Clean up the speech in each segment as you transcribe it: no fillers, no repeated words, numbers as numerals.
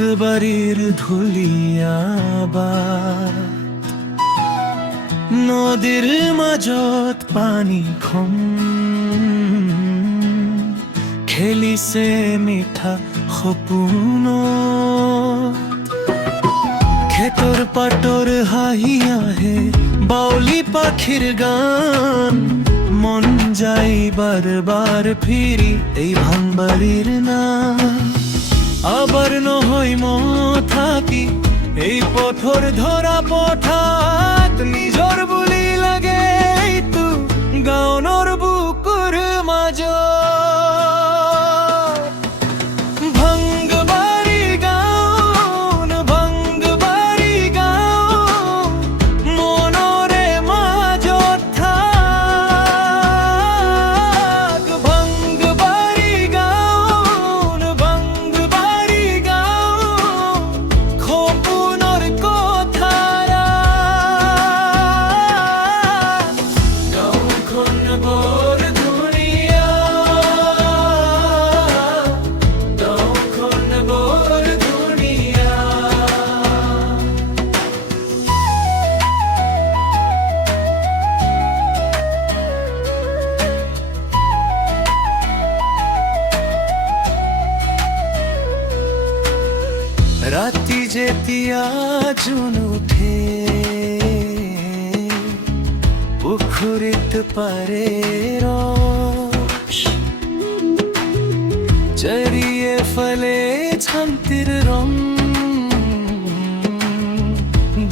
ভাঙ্গবাড়ির ধুলিয়াবা নদীর মাজত পানী খম খেলিছে মিঠা সপোন খেতৰ পাতৰ হাঁহি আহে বাউলী পাখিৰ গান মন যায় বাৰ বাৰ ফিৰি এই ভাঙবাড়ির নাম আবার নহয় থাকি এই পথৰ ধৰা পথাত নিজৰ বুলি লাগে এইটো গাঁৱৰ বুকুৰ মাজত ভাঙবাড়ি গাঁও ভাঙবাড়ি গাঁও মনৰে মাজত থাক ভাঙবাড়ি গাঁও ভাঙবাড়ি গাঁও সপোনৰ কথাৰা গাঁওখন বৰ ধুনীয়া গাঁওখন বৰ ধুনীয়া ৰাতি যেতিয়া জোন উঠে পুখুৰীত পাৰে ৰস চাৰিওফালে শান্তিৰ ৰং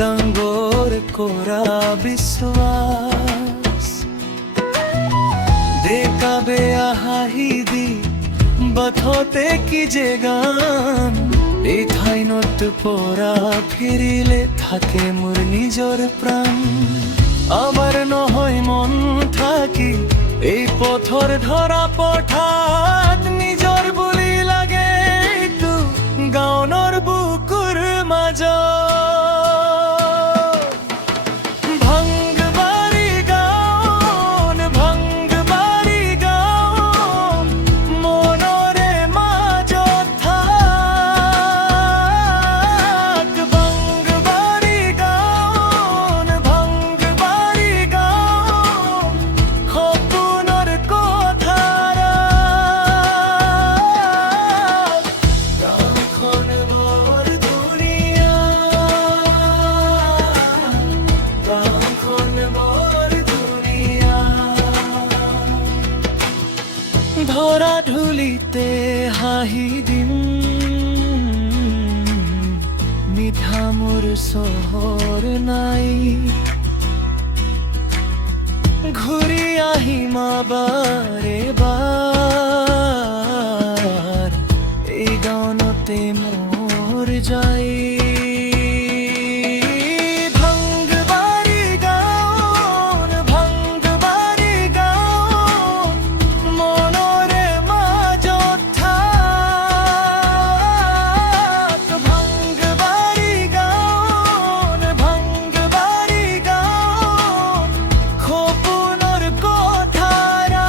ডাঙৰ কৰা বিশ্বাস ডেকা বেয়া হাঁহি দি বাটতে কি যে গান এই ঠাইনত পৰা ফিৰিলে থাকে মোৰ নিজৰ প্ৰাণ আমাৰ নহয় মন থাকি এই পথৰ ধৰা পথাত নিজৰ বুলি লাগে এইটো গাঁৱৰ বুকুৰ মাজত ভাঙবাড়ি গাঁও ভাঙবাড়ি গাঁও মনৰে মাজত থাক ভাঙবাড়ি গাঁও ভাঙবাড়ি গাঁও সপোনৰ কথাৰা গাঁওখন বৰ ধুনীয়া গাঁওখন বৰ ধুনীয়া ধৰা ধূলিতে হাঁহি দিম মিঠা মোৰ চহৰ নাই ঘূৰি আহিম বাৰে বাৰ এই গাঁৱতে মোৰ যায় ভাঙবাড়ি গাঁও ভাঙবাড়ি গাঁও মনৰে মাজত থাক ভাঙবাড়ি গাঁও ভাঙবাড়ি গাঁও সপোনৰ কথাৰা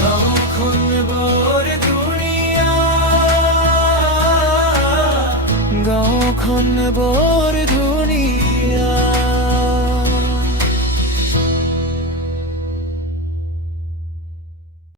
গাঁওখন বৰ ধুনীয়া গাঁওখন বৰ